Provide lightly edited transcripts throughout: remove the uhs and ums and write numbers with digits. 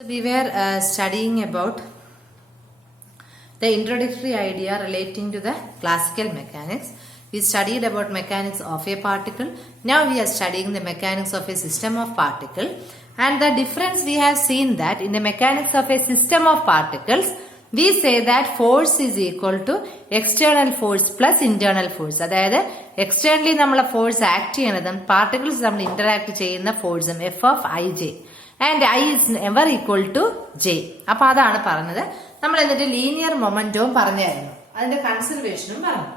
We were studying about the introductory idea relating to the classical mechanics. We studied about mechanics of a particle. Now we are studying the mechanics of a system of particle. And the difference we have seen that in the mechanics of a system of particles, we say that force is equal to external force plus internal force. അതായത് externally നമ്മളെ force act ചെയ്യുന്നതും particles നമ്മൾ interact ചെയ്യുന്ന forceും F of ij. And I is never equal to j. അപ്പൊ അതാണ് പറഞ്ഞത്. നമ്മൾ എന്നിട്ട് ലീനിയർ മൊമെന്റവും പറഞ്ഞായിരുന്നു. അതിന്റെ കൺസർവേഷനും പറഞ്ഞു.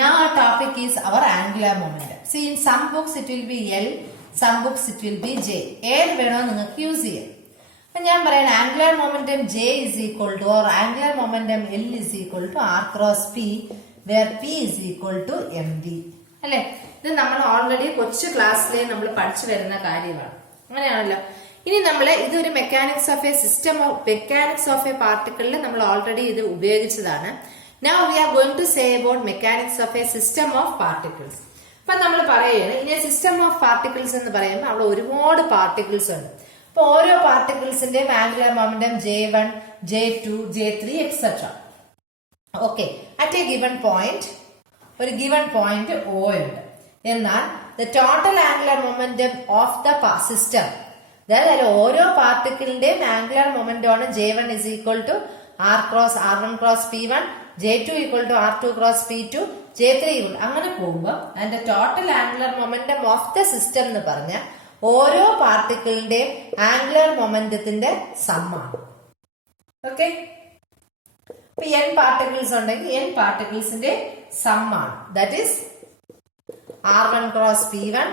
Now our topic is our angular momentum. See, in some books it will be L, some books it will be J. ഏത് വേണോ നിങ്ങൾക്ക് യൂസ് ചെയ്യാം. അപ്പൊ ഞാൻ പറയുന്നത് angular momentum J is equal to or angular momentum L is equal to R cross P, where P is equal to mv. അല്ലെ? ഇത് നമ്മൾ ഓൾറെഡി കൊച്ചു ക്ലാസ്സിലെ നമ്മൾ പഠിച്ചു വരുന്ന കാര്യമാണ്. അങ്ങനെയാണല്ലോ. ഇനി നമ്മൾ ഇതൊരു mechanics of a system mechanics of a പാർട്ടിക്കിളിൽ നമ്മൾ ഓൾറെഡി ഇത് ഉപയോഗിച്ചതാണ്. Now we are going to say about mechanics of a system of particles. അപ്പൊ നമ്മൾ പറയുകയാണ് ഇനി സിസ്റ്റം ഓഫ് പാർട്ടിക്കിൾസ് എന്ന് പറയുമ്പോൾ അവിടെ ഒരുപാട് പാർട്ടിക്കിൾസ് ഉണ്ട്. അപ്പൊ ഓരോ പാർട്ടിക്കിൾസിന്റെയും angular momentum J1, J2, J3 etcetera. Okay, at a given point ഒരു ഗിവൺ പോയിന്റ് O ഉണ്ട്. എന്നാൽ the total angular momentum of the system, അതായത് ഓരോ പാർട്ടിക്കിളിന്റെയും ആംഗുലർ മൊമെന്റം ആണ് J1 is equal to R1 cross P1, J2 equal to R2 cross P2, J3 equal അങ്ങനെ പോകുമ്പോൾ അതിന്റെ total angular momentum of the system എന്ന് പറഞ്ഞാൽ ഓരോ പാർട്ടിക്കിളിന്റെയും ആംഗുലർ മൊമെന്റത്തിന്റെ സമ്മാണ്. ഓക്കെ, ഇപ്പൊ n പാർട്ടിക്കിൾസ് ഉണ്ടെങ്കിൽ n പാർട്ടിക്കിൾസിന്റെ സമ്മാണ്. That is R1 cross P1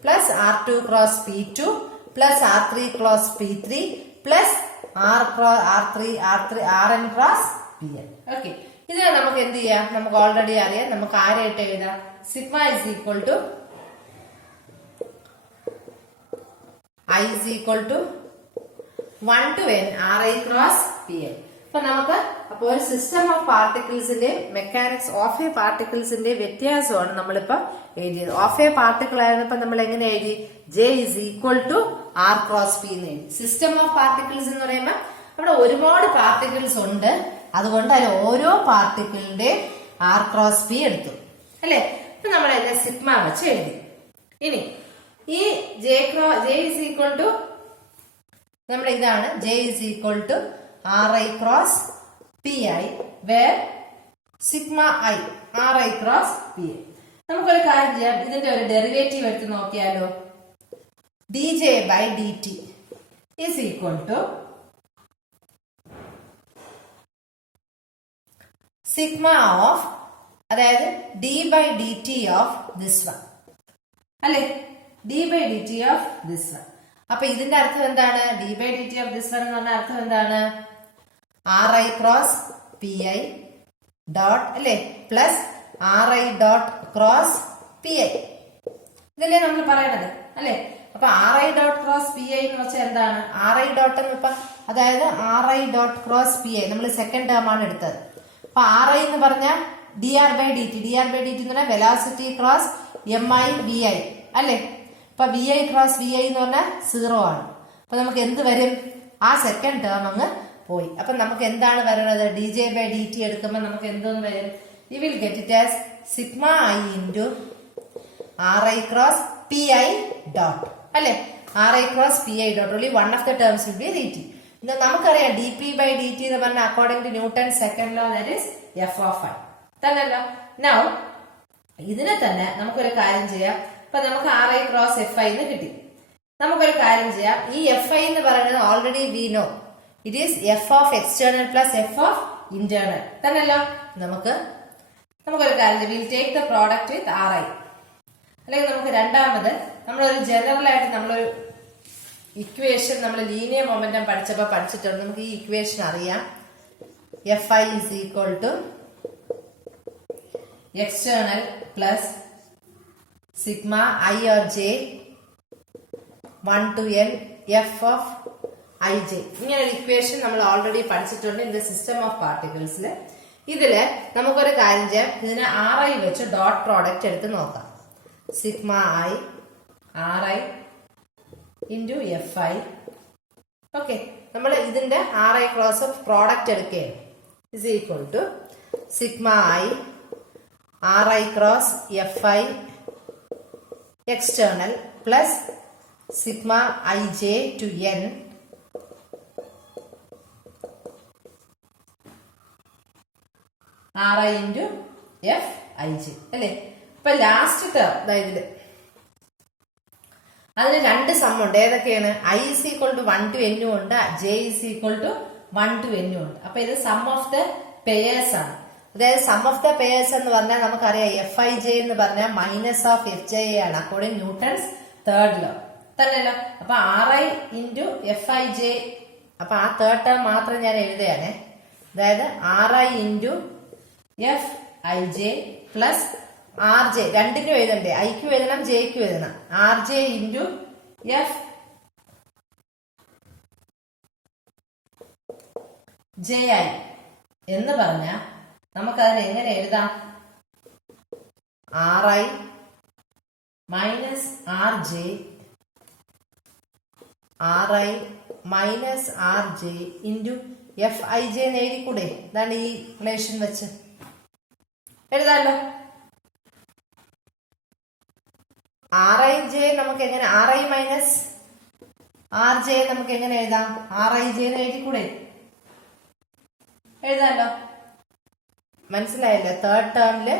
plus R2 cross P2 plus R3 cross P3 plus Rn cross Pn. Okay, ഇതിനെ നമുക്ക് എന്ത് ചെയ്യാം? നമുക്ക് ഓൾറെഡി അറിയാം. നമുക്ക് ആരായിട്ട് എഴുതാം? Sigma is equal to I is equal to 1 to n Ri cross Pn. അപ്പൊ നമുക്ക് അപ്പൊ ഒരു സിസ്റ്റം ഓഫ് പാർട്ടിക്കിൾസിന്റെ മെക്കാനിക്സ് ഓഫ് എ പാർട്ടിക്കിൾസിന്റെ വ്യത്യാസമാണ് നമ്മളിപ്പോ എഴുതിയത്. ഓഫ് എ പാർട്ടിക്കിൾ ആയിരുന്നപ്പോ നമ്മൾ എങ്ങനെ എഴുതി? J is equal to R cross P എന്ന് എഴുതി. സിസ്റ്റം ഓഫ് പാർട്ടിക്കിൾസ് എന്ന് പറയുമ്പോൾ അവിടെ ഒരുപാട് പാർട്ടിക്കിൾസ് ഉണ്ട്. അതുകൊണ്ട് അതിൽ ഓരോ പാർട്ടിക്കിളിന്റെ R cross P എടുത്തു അല്ലെ. അപ്പൊ നമ്മൾ അതിനെ സിഗ്മ വെച്ച് എഴുതി. ഇനി ഈ J is equal to നമ്മൾ ഇതാണ് J is equal to Ri cross Pi, where sigma I Ri cross Pi. നമുക്കൊരു കാര്യം ചെയ്യാം, ഇതിന്റെ ഒരു ഡെറിവേറ്റീവ് എടുത്ത് നോക്കിയാലോ. dj by dt is equal to sigma of അതായത് d by dt of this one അല്ലെ. d by dt of this one. അപ്പൊ ഇതിന്റെ അർത്ഥം എന്താണ്? d by dt of this one എന്ന് പറഞ്ഞ അർത്ഥം എന്താണ്? Ri cross Pi dot അല്ലെ plus Ri dot cross Pi. ഇതല്ലേ നമ്മൾ പറയണത് അല്ലെ. അപ്പൊ Ri dot cross Pi എന്ന് വെച്ചാൽ എന്താണ്? Ri dot എന്ന് ഇപ്പൊ അതായത് Ri dot cross Pi നമ്മൾ സെക്കൻഡ് ടേം ആണ് എടുത്തത്. അപ്പൊ Ri എന്ന് പറഞ്ഞാൽ dr by dt എന്ന് പറഞ്ഞാൽ വെലോസിറ്റി ക്രോസ് mi vi അല്ലെ. അപ്പൊ vi ക്രോസ് vi എന്ന് പറഞ്ഞാൽ 0 ആണ്. അപ്പൊ നമുക്ക് എന്ത് വരും? ആ സെക്കൻഡ് ടേം അങ്ങ് പോയി. അപ്പൊ നമുക്ക് എന്താണ് വരുന്നത്? dj by dt എടുക്കുമ്പോൾ നമുക്ക് എന്തോന്ന് വരും? You will get it as sigma I into Ri cross Pi dot അല്ലെ. Ri cross Pi dot only one of the terms will be dt. നമുക്കറിയാം dp by dt എന്ന് പറഞ്ഞാൽ according to Newton second law that is f of I തന്നെയല്ലോ. Now ഇതിനെ തന്നെ നമുക്കൊരു കാര്യം ചെയ്യാം. ഇപ്പൊ നമുക്ക് Ri ക്രോസ് Fi എന്ന് കിട്ടി. നമുക്കൊരു കാര്യം ചെയ്യാം, ഈ Fi എന്ന് പറയുന്നത് already we know it is f of external plus f of internal തന്നെയല്ലോ. നമുക്കൊരു കാര്യം ചെയ്യാം, will take the product with Ri. അല്ലെങ്കിൽ നമുക്ക് രണ്ടാമത് നമ്മളൊരു ജനറൽ ആയിട്ട് നമ്മളൊരു ഇക്വേഷൻ നമ്മൾ ലീനിയർ മൊമെന്റം പഠിച്ചിട്ടുണ്ട്. നമുക്ക് ഈ ഇക്വേഷൻ അറിയാം. Fi is equal to external plus sigma I or j 1 to n f of ij. ഇങ്ങനെ ഒരു ഇക്വേഷൻ നമ്മൾ ഓൾറെഡി പഠിച്ചിട്ടുണ്ട് ഇൻ ദ സിസ്റ്റം ഓഫ് പാർട്ടിക്കിൾസിൽ. ഇതില് നമുക്കൊരു കാര്യം ചെയ്യാം, ഇതിനെ Ri വെച്ച് ഡോട്ട് പ്രോഡക്റ്റ് എടുത്ത് നോക്കാം. Sigma I Ri into Fi okay, നമ്മൾ ഇതിന്റെ RI ക്രോസ് പ്രോഡക്റ്റ് എടുക്കുകയാണ്. Is equal to sigma I RI cross FI external plus sigma ij to n RI into FIJ അല്ലേ. ഇപ്പൊ ലാസ്റ്റ് ടേം അതായത് അതിന് രണ്ട് സം ഉണ്ട്. ഏതൊക്കെയാണ്? I is equal to 1 to n ഉണ്ട്, j is equal to 1 to n ഉണ്ട്. അപ്പൊ ഇത് സം ഓഫ് ദ പെയേഴ്സ് ആണ്. അതായത് സം ഓഫ് ദ പെയേഴ്സ് എന്ന് പറഞ്ഞാൽ നമുക്കറിയാം FIJ എന്ന് പറഞ്ഞാൽ മൈനസ് ഓഫ് FJ ആണ് അക്കോർഡിംഗ് ന്യൂട്ടൺസ് തേർഡ് ലോ തന്നെയല്ലോ. അപ്പൊ RI into FIJ, അപ്പൊ ആ തേർഡ് ടേം മാത്രം ഞാൻ എഴുതുകയാണേ. അതായത് RI into FIJ plus RJ, രണ്ടിനും എഴുതണ്ടേ, ഐക്കും എഴുതണം ജെക്കും എഴുതണം. RJ into FJI എന്ന് പറഞ്ഞാൽ നമുക്കതിനെ എങ്ങനെ എഴുതാം? RI minus RJ RI minus RJ into FIJ എന്ന് എഴുതിക്കൂടെ? ഇതാണ് ഈ റിലേഷൻ വെച്ച് എഴുതാമല്ലോ. RIJ നമുക്ക് എങ്ങനെ, RI മൈനസ് RJ നമുക്ക് എങ്ങനെ എഴുതാം? RIJ എന്ന് എഴുതിക്കൂടെ? എഴുതാമല്ലോ. മനസ്സിലായല്ലോ? തേർഡ് ടേമില്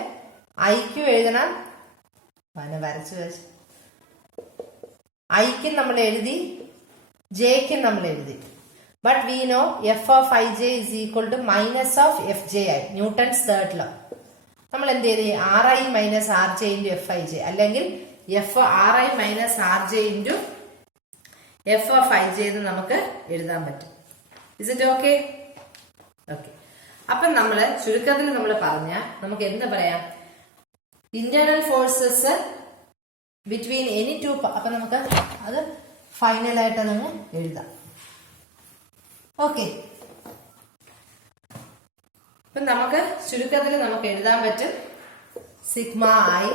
ഐക്കും എഴുതണം, വരച്ചു വെച്ച് ഐക്കും നമ്മൾ എഴുതി, ജെക്കും നമ്മൾ എഴുതി. But we know FOFIJ is equal to minus of FJI, Newton's third law. നമ്മൾ എന്ത് ചെയ്ത് RI minus RJ into FIJ അല്ലെങ്കിൽ RI minus RJ into FOFIJ എന്ന് നമുക്ക് എഴുതാൻ പറ്റും. Is it okay? ഓക്കെ. അപ്പൊ നമ്മള് ചുരുക്കത്തിൽ നമ്മൾ പറഞ്ഞ നമുക്ക് എന്താ പറയാം, internal forces between any two. അപ്പൊ നമുക്ക് അത് ഫൈനലായിട്ട് അതങ്ങ് എഴുതാം. ഓക്കെ, അപ്പൊ നമുക്ക് ചുരുക്കത്തിൽ നമുക്ക് എഴുതാൻ പറ്റും സിഗ്മ I,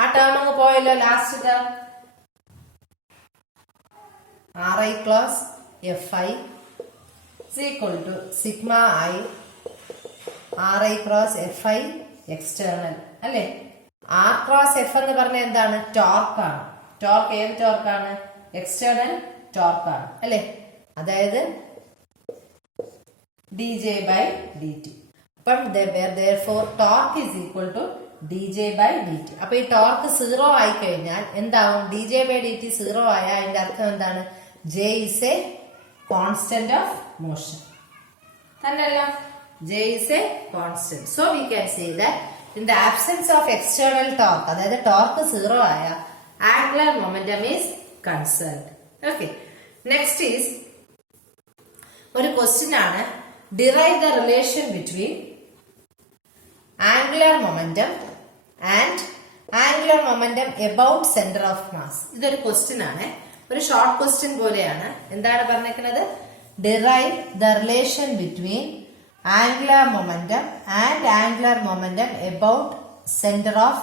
ആ ടേം അങ്ങ് പോയല്ലോ, last term RI close FI is equal to sigma I RI cross FI external അല്ലേ. R ക്രോസ് F എന്ന് പറഞ്ഞ എന്താണ്? ടോർക്കാണ്. ടോർക്ക് ഏത് ടോർക്കാണ്? എക്സ്റ്റേണൽ ടോർക്കാണ് അല്ലേ. അതായത് dJ by dt. അപ്പം therefore torque is equal to dJ by dt. അപ്പൊ ഈ ടോർക്ക് 0 ആയി കഴിഞ്ഞാൽ എന്താവും? dJ by dt 0 ആയാൽ അതിന്റെ അർത്ഥം എന്താണ്? J is a constant of motion തന്നെയല്ല. J is a constant. So we can say that in the absence of external torque, അതായത് ടോർക്ക് 0 ആയ angular momentum is conserved. Okay. Next is ഒരു question ആണ്, derive the relation between angular momentum and angular momentum about center of mass. ഇതൊരു question ആണ്, ഒരു short question പോലെയാണ്. എന്താണ് പറഞ്ഞിരിക്കുന്നത്? derive the relation between angular momentum and angular momentum about center of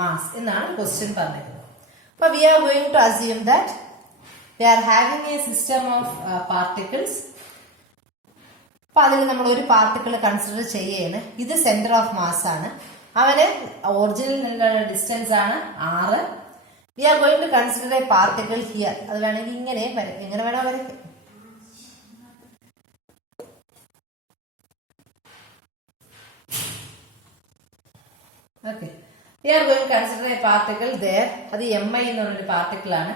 mass എന്നാണ് question പറഞ്ഞിരിക്കുന്നത്. അപ്പൊ we are going to assume that we are having a system of particles. അപ്പൊ അതിൽ നമ്മൾ ഒരു പാർട്ടിക്കിൾ കൺസിഡർ ചെയ്യാണ്. ഇത് സെന്റർ ഓഫ് മാസ് ആണ്. അവന് ഒറിജിനിൽ നിന്നുള്ള ഡിസ്റ്റൻസ് ആണ് R. We are going to consider a particle here. അത് വേണമെങ്കിൽ ഇങ്ങനെ എങ്ങനെ വേണോ വരയ്ക്കാം. Okay, we are going to consider a particle there. അത് MI എന്നുള്ളൊരു പാർട്ടിക്കിൾ ആണ്.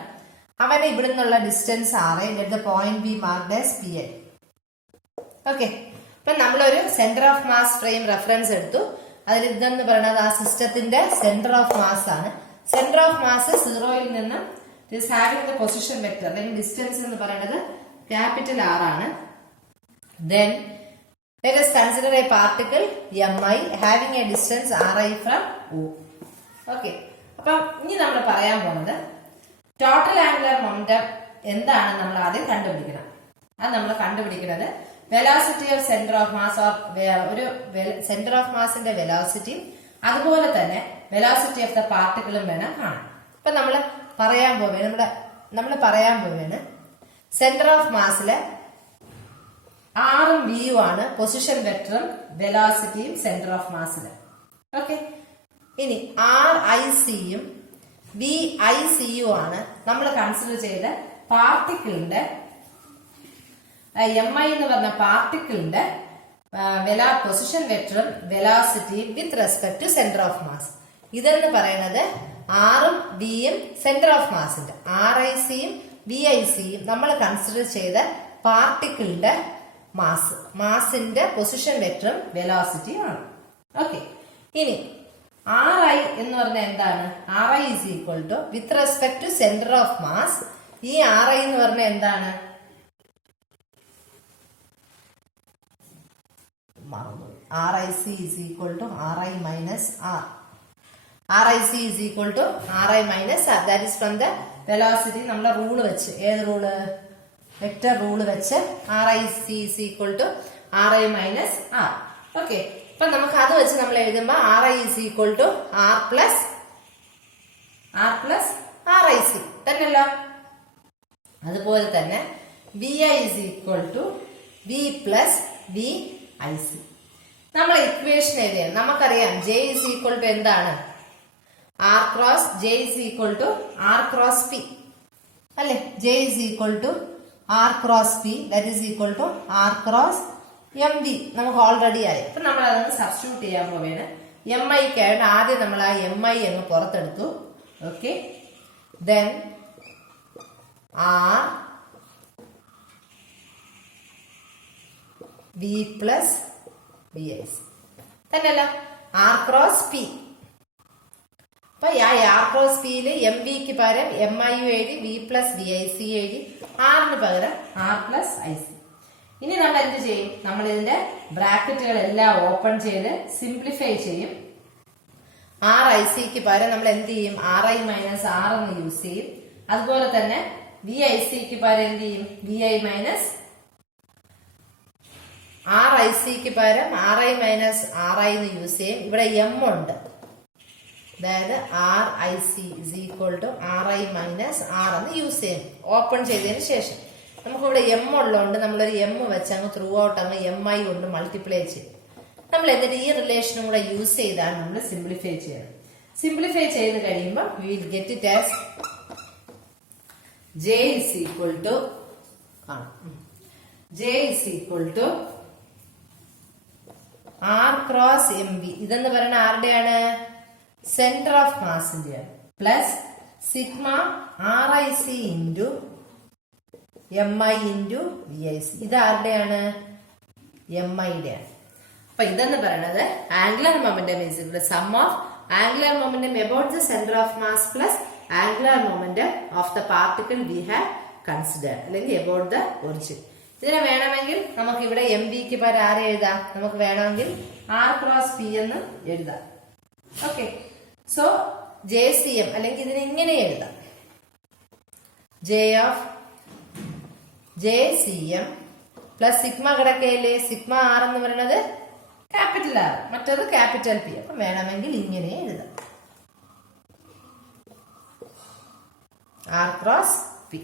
അവന് ഇവിടെ നിന്നുള്ള distance R. Let the point be marked as PI. Okay, അപ്പൊ നമ്മളൊരു centre of mass frame reference എടുത്തു. അതിൽ ഇതെന്ന് പറയുന്നത് ആ സിസ്റ്റത്തിന്റെ സെന്റർ ഓഫ് മാസ് ആണ്. സെന്റർ ഓഫ് മാസ് 0യിൽ നിന്ന് ഹാവിംഗ് ദ പൊസിഷൻ വെക്ടർ അല്ലെങ്കിൽ ഡിസ്റ്റൻസ് എന്ന് പറയുന്നത് ക്യാപിറ്റൽ R ആണ്. Then let us consider a particle MI having a distance RI from O. Okay, അപ്പൊ ഇനി നമ്മൾ പറയാൻ പോകുന്നത് ടോട്ടൽ ആംഗുലർ മൊമെന്റം എന്താണ് നമ്മൾ ആദ്യം കണ്ടുപിടിക്കണം. അത് നമ്മൾ കണ്ടുപിടിക്കുന്നത് velocity of centre of mass or ഒരു സെന്റർ ഓഫ് മാസിന്റെ വെലോസിറ്റി, അതുപോലെ തന്നെ വെലോസിറ്റി ഓഫ് ദ പാർട്ടിക്കിളും വേണം കാണാൻ. അപ്പൊ നമ്മൾ പറയാൻ പോവുകയാണ് സെന്റർ ഓഫ് മാസിലെ ആറും വിയും ആണ് പൊസിഷൻ വെക്ടറും വെലോസിറ്റിയും സെന്റർ ഓഫ് മാസിന്. ഓക്കെ, ഇനി ആർ ഐ സിയും വി ഐ സിയും ആണ് നമ്മൾ കൺസിഡർ ചെയ്ത പാർട്ടിക്കിളിന്റെ എം ഐ എന്ന് പറഞ്ഞ പാർട്ടിക്കിളിന്റെ പൊസിഷൻ വെക്ടറും വെലോസിറ്റിയും with respect to centre of mass. ഇതെന്ന് പറയുന്നത് ആറും വിയും സെന്റർ ഓഫ് മാസിന്റെ, ആർ ഐ സിയും വി ഐ സിയും നമ്മൾ കൺസിഡർ ചെയ്ത പാർട്ടിക്കിളിന്റെ മാസിന്റെ പൊസിഷൻ വെക്ടറും വെലോസിറ്റിയും ആണ്. ഓക്കെ, ഇനി ആർ ഐ എന്ന് പറഞ്ഞാൽ എന്താണ്? R I is equal to with respect to centre of mass. ഈ ആർ ഐ എന്ന് പറഞ്ഞാൽ എന്താണ്? R I C is equal to R I minus R. R I C is equal to R I minus R. That is from the velocity. നമ്മളെ rule വെച്ച്, ഏത് rule? Vector rule വെച്ച് R I C is equal to R I minus R. Okay, അപ്പൊ നമുക്ക് അത് വെച്ച് നമ്മൾ എഴുതുമ്പോ R I is equal to R plus R I C തന്നെയല്ലോ. അതുപോലെ തന്നെ V I is equal to V plus V I C. നമ്മൾ equation എഴുതിയാൽ നമുക്കറിയാം ജെ ഇസ് ഈക്വൽ ടു എന്താണ്? R cross J is equal to R cross P അല്ലെ? J is equal to R cross P, that is equal to R cross M B. നമുക്ക് already ആയി. അപ്പൊ നമ്മൾ അതൊന്ന് സബ്സ്റ്റിറ്റ്യൂട്ട് ചെയ്യാൻ പോവുകയാണ്. എം ഐക്കായിട്ട് ആദ്യം നമ്മൾ ആ എം ഐ അങ്ങ് പുറത്തെടുത്തു. Okay, then R V plus V I C തന്നെയല്ല, ആർ ക്രോസ് പി. അപ്പൊ ആ ആർ ക്രോസ് പിയില് എം വിക്ക് പകരം എം ഐ യു എഴുതി, V plus V I C എഴുതി, ആറിന് പകരം ആർ പ്ലസ് ഐ സി. ഇനി നമ്മൾ എന്ത് ചെയ്യും? നമ്മൾ ഇതിന്റെ ബ്രാക്കറ്റുകളെല്ലാം ഓപ്പൺ ചെയ്ത് സിംപ്ലിഫൈ ചെയ്യും. ആർ ഐ സിക്ക് പകരം നമ്മൾ എന്ത് ചെയ്യും? ആർ ഐ മൈനസ് ആർ എന്ന് യൂസ് ചെയ്യും. അതുപോലെ തന്നെ വി ഐ സിക്ക് പകരം എന്ത് ചെയ്യും? V I minus R I സിക്ക് പകരം R I minus R I എന്ന് യൂസ് ചെയ്യും. ഇവിടെ എം ഉണ്ട്, അതായത് R I C is equal to R I minus R എന്ന് യൂസ് ചെയ്യും. ഓപ്പൺ ചെയ്തതിന് ശേഷം നമുക്കിവിടെ എം ഉള്ളതുകൊണ്ട് നമ്മളൊരു എം വെച്ച് അങ്ങ് ത്രൂ ഔട്ട് അങ്ങ് എം ഐ കൊണ്ട് മൾട്ടിപ്ലൈ ചെയ്യും. നമ്മൾ എന്നിട്ട് ഈ റിലേഷനും കൂടെ യൂസ് ചെയ്താണ് നമ്മൾ സിംപ്ലിഫൈ ചെയ്യുന്നത്. സിംപ്ലിഫൈ ചെയ്ത് കഴിയുമ്പോൾ we will get it as J is equal to R cross M B. ഇതെന്ന് പറയുന്ന ആരുടെയാണ്? സെന്റർ ഓഫ് മാസിന്റെയാണ്. Plus sigma R I C into M I into V I C. ഇത് ആരുടെയാണ്? എം ഐയുടെയാണ്. അപ്പൊ ഇതെന്ന് പറയുന്നത് angular momentum is equal to sum of angular momentum about the centre of mass plus angular momentum of the particle we have considered, അല്ലെങ്കിൽ about the origin. ഇതിനെ വേണമെങ്കിൽ നമുക്ക് ഇവിടെ എം വിക്ക് പകരം ആരെ എഴുതാം? നമുക്ക് വേണമെങ്കിൽ ആർ ക്രോസ് പി എന്ന് എഴുതാം. Okay, so J C M, അല്ലെങ്കിൽ ഇതിനെ ഇങ്ങനെ എഴുതാം, J C M plus sigma കിടക്കയില്ലേ? സിഗ്മ ആർ എന്ന് പറയുന്നത് ക്യാപിറ്റൽ ആർ, മറ്റത് ക്യാപിറ്റൽ പി. അപ്പൊ വേണമെങ്കിൽ ഇങ്ങനെ എഴുതാം, R cross P.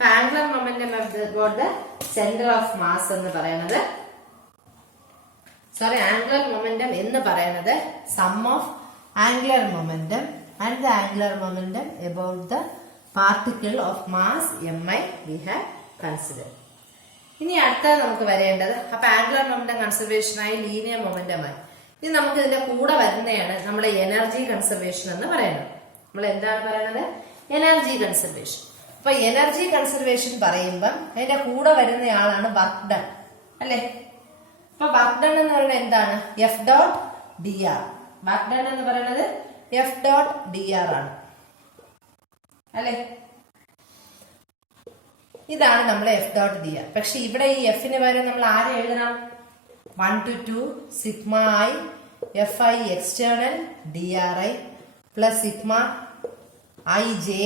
Angular momentum about the centre of mass എന്ന് പറയുന്നത്, ആംഗുലർ മൊമെന്റം എന്ന് പറയുന്നത് sum of angular momentum and the angular momentum about the particle of mass M I we have consider. ഇനി അടുത്ത നമുക്ക് വരേണ്ടത്, അപ്പൊ ആംഗുലർ മൊമെന്റം കൺസർവേഷനായി ലീനിയർ മൊമെന്റമായി. ഇത് നമുക്ക് ഇതിന്റെ കൂടെ വരുന്നതാണ് നമ്മളെ എനർജി കൺസർവേഷൻ എന്ന് പറയുന്നത്. നമ്മൾ എന്താണ് പറയുന്നത്? Energy conservation. അപ്പൊ എനർജി കൺസർവേഷൻ പറയുമ്പം അതിന്റെ കൂടെ വരുന്നയാളാണ് വർക്ക് ഡൺ അല്ലെ? അപ്പൊ വർക്ക് ഡൺ എന്ന് പറയുന്നത് എന്താണ്? F dot D R. Work done എന്ന് പറയുന്നത് എഫ് ഡോട്ട് ഡി ആർ ആണ് അല്ലെ? ഇതാണ് നമ്മളെ എഫ് ഡോട്ട് ഡി ആർ. പക്ഷെ ഇവിടെ ഈ എഫിന് പകരം നമ്മൾ ആരെ എഴുതണം? 1 to 2 sigma I F I external D R I plus sigma I J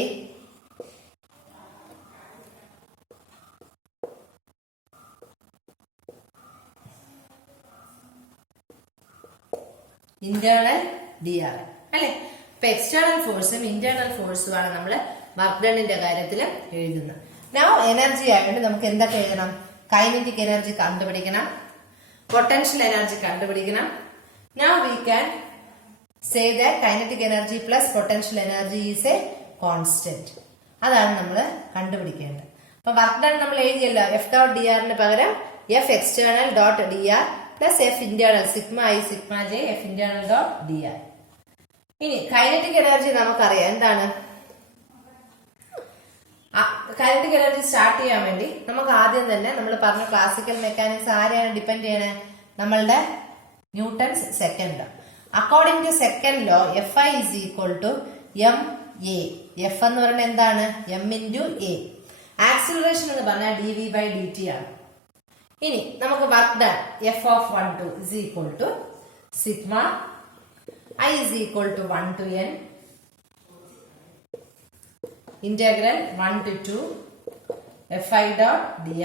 internal D R അല്ലെ? ഇപ്പൊ എക്സ്റ്റേണൽ ഫോഴ്സും ഇന്റേണൽ ഫോഴ്സും ആണ് നമ്മൾ വർക്ക് ഡണിന്റെ കാര്യത്തിൽ എഴുതുന്നത്. നൗ എനർജി ആയതുകൊണ്ട് നമുക്ക് എന്തൊക്കെ എഴുതണം? കൈനറ്റിക് എനർജി കണ്ടുപിടിക്കണം, പൊട്ടൻഷ്യൽ എനർജി കണ്ടുപിടിക്കണം. Now we can say that kinetic energy plus potential energy is a constant. അതാണ് നമ്മൾ കണ്ടുപിടിക്കേണ്ടത്. അപ്പൊ വർക്ക് ഡൺ നമ്മൾ എഴുതിയല്ലോ, എഫ് ഡോട്ട് ഡി ആറിന് പകരം F external dot D R plus F internal sigma I sigma J F internal dot D R. ഇനി kinetic energy നമുക്കറിയാം എന്താണ്. കൈനറ്റിക് എനർജി സ്റ്റാർട്ട് ചെയ്യാൻ വേണ്ടി നമുക്ക് ആദ്യം തന്നെ നമ്മൾ പറഞ്ഞ ക്ലാസിക്കൽ മെക്കാനിക്സ് ആരെയാണ് ഡിപ്പെൻഡ് ചെയ്യണേ, നമ്മളുടെ Newton's second law. According to second law F I is equal to M A. F എന്ന് പറയുന്നത് എന്താണ്, എം ഇൻറ്റു എ. ആക്സിലറേഷൻ എന്ന് പറഞ്ഞാൽ D V by D T ആണ്. ഇനി നമുക്ക് work done F of 1 2 is equal to sigma I is equal to 1 to n integral 1 to 2 fi dot dri.